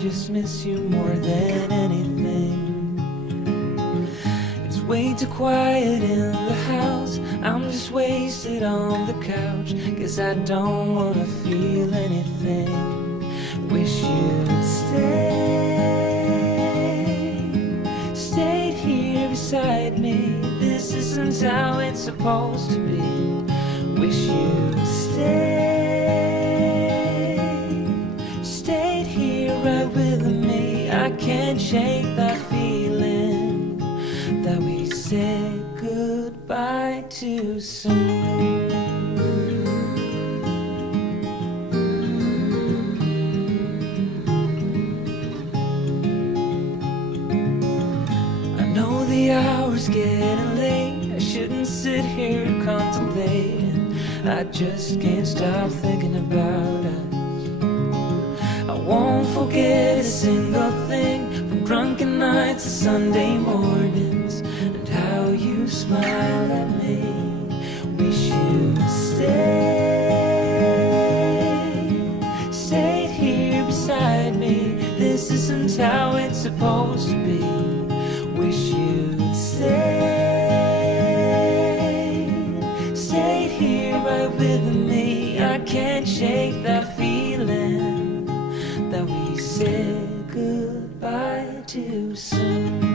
just miss you more than anything. It's way too quiet in the house, I'm just wasted on the couch, 'cause I don't wanna feel anything. Wish you'd stayed here beside me. This isn't how it's supposed to be. Wish you'd stayed here right with me. I can't shake that feeling that we said goodbye too soon. The hour's getting late, I shouldn't sit here contemplating. I just can't stop thinking about us. I won't forget a single thing, from drunken nights to Sunday mornings, and how you smile at me. Wish you'd stayed here beside me. This isn't how it's supposed to be. Wish you'd stayed here right with me. I can't shake that feeling that we said goodbye too soon.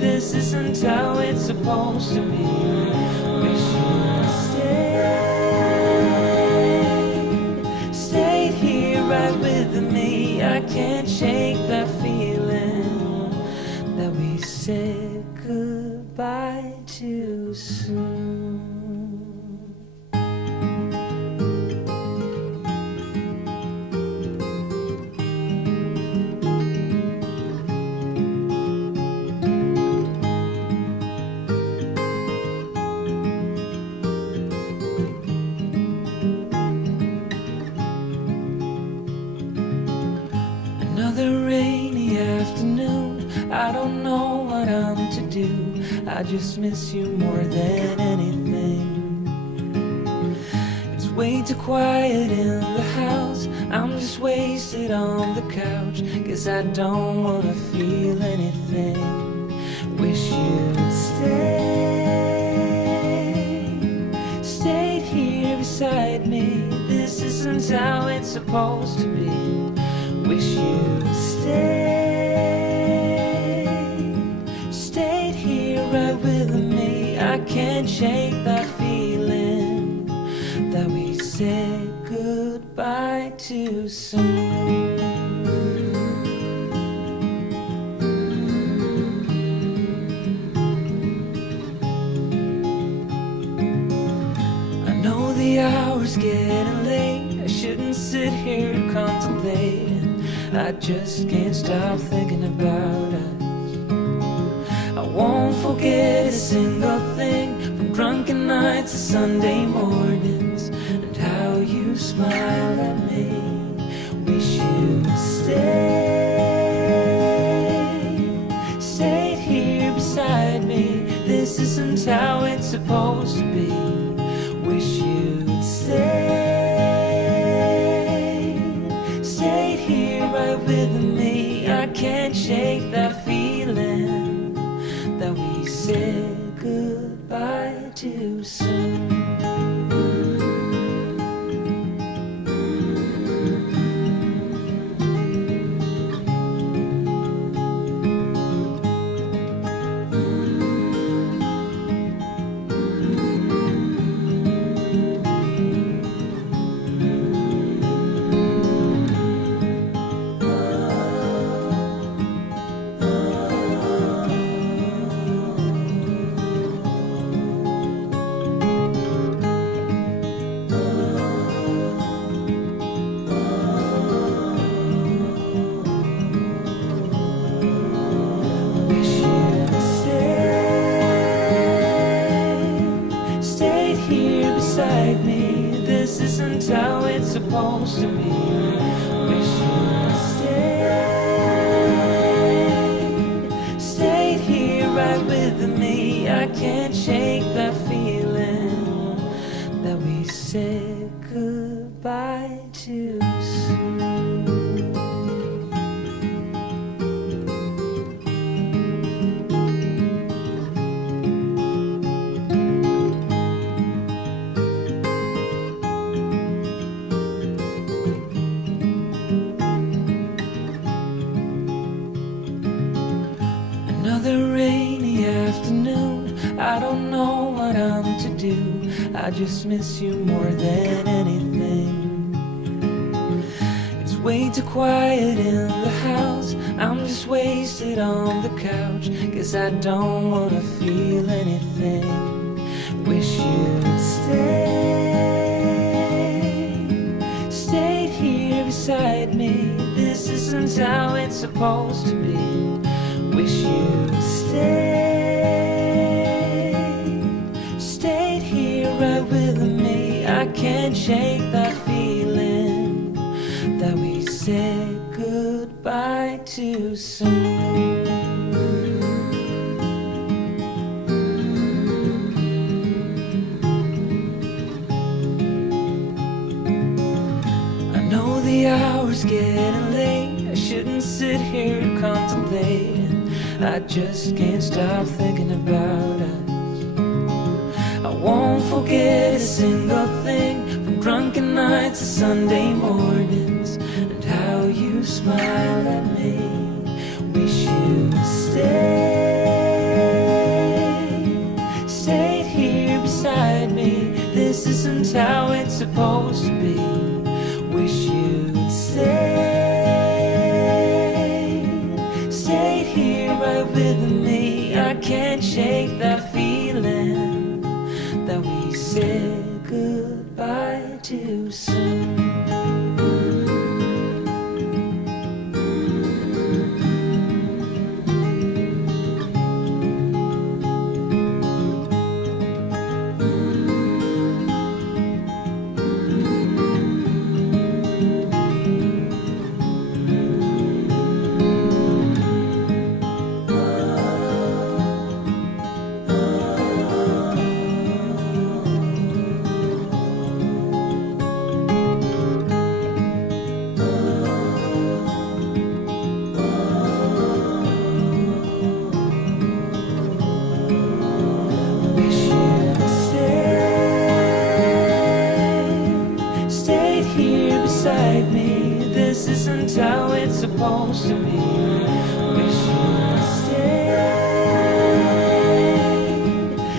This isn't how it's supposed to be. Wish you'd stayed here right with me. I can't shake that feeling that we said goodbye too soon. Another rainy afternoon, I don't know what I'm to do. I just miss you more than anything. It's way too quiet in the house, I'm just wasted on the couch, 'cause I don't wanna feel anything. Wish you'd stayed here beside me. This isn't how it's supposed to be. Wish you'd stayed here right with me. I can't shake that feeling that we said goodbye too soon. I know the hour's getting late, I shouldn't sit here contemplating. I just can't stop thinking about us. I won't forget a single thing, from drunken nights to Sunday mornings, and how you smile at me. Wish you'd stayed here beside me. This isn't how it's supposed to be. Wish you'd stayed here right with me. I can't shake that feeling that we said goodbye too soon. isn't how it's supposed to be. Wish you'd stayed here right with me. I can't shake that feeling that we said goodbye too soon. Another rainy afternoon, I don't know what I'm to do. I just miss you more than anything. It's way too quiet in the house, I'm just wasted on the couch, 'cause I don't wanna feel anything. Wish you'd stayed here beside me. This isn't how it's supposed to be. Wish you'd stayed here right with me. I can't shake that feeling that we said goodbye too soon. I know the hour's getting late, I shouldn't sit here contemplating. I just can't stop thinking about us. I won't forget a single thing, from drunken nights to Sunday mornings, and how you smile at me. Wish you'd stayed here beside me. This isn't how it's supposed to be. Wish you'd stayed here right with me. I can't shake that feeling that we said goodbye too soon. Beside me, this isn't how it's supposed to be. Wish you'd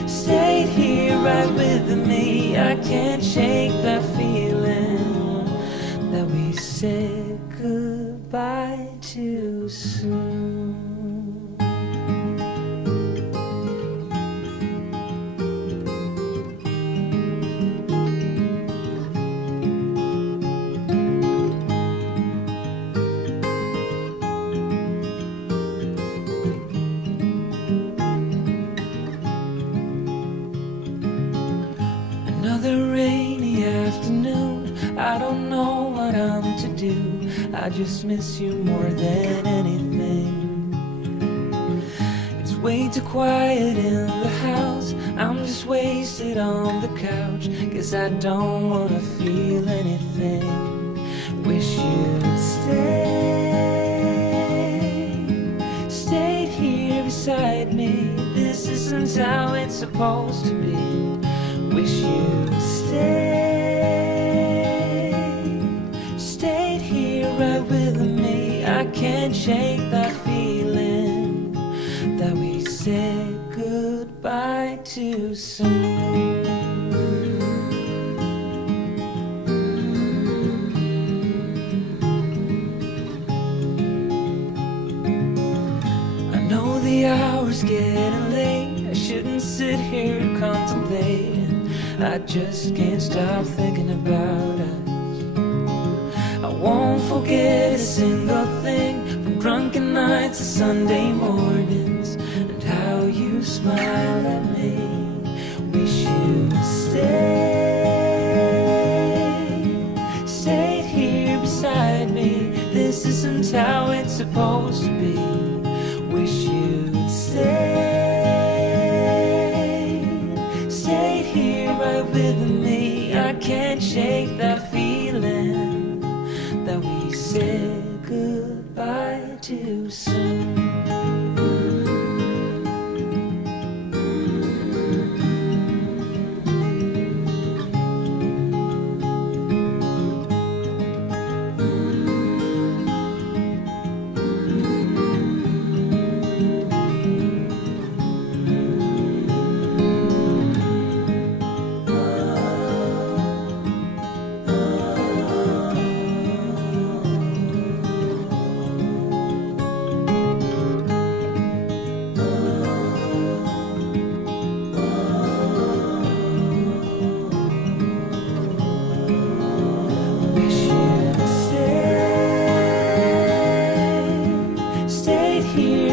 stayed here right with me. I can't shake that feeling that we said goodbye too soon. Another rainy afternoon, I don't know what I'm to do. I just miss you more than anything. It's way too quiet in the house, I'm just wasted on the couch, 'cause I don't wanna feel anything. Wish you'd stayed here beside me. This isn't how it's supposed to be. Wish you'd stayed here right with me. I can't shake that feeling that we said goodbye too soon. I know the hour's getting late, I shouldn't sit here contemplating. I just can't stop thinking about us. I won't forget a single thing, from drunken nights to Sunday mornings, and how you smile at me. Wish you'd supposed to be. Wish you'd stayed here right with me. I can't shake that feeling that we said goodbye too soon.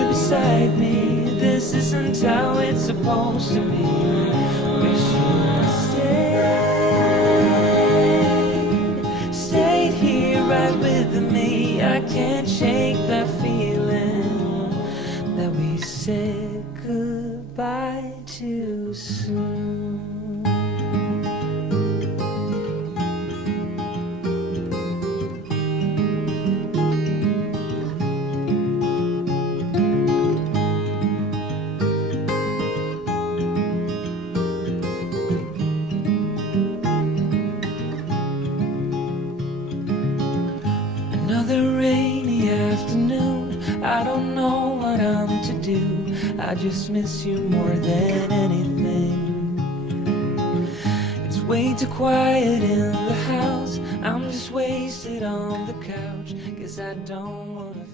Beside me, this isn't how it's supposed to be. Wish you'd stayed here right with me. I can't shake that feeling that we said goodbye too soon. Another rainy afternoon, I don't know what I'm to do. I just miss you more than anything. It's way too quiet in the house, I'm just wasted on the couch, 'cause I don't wanna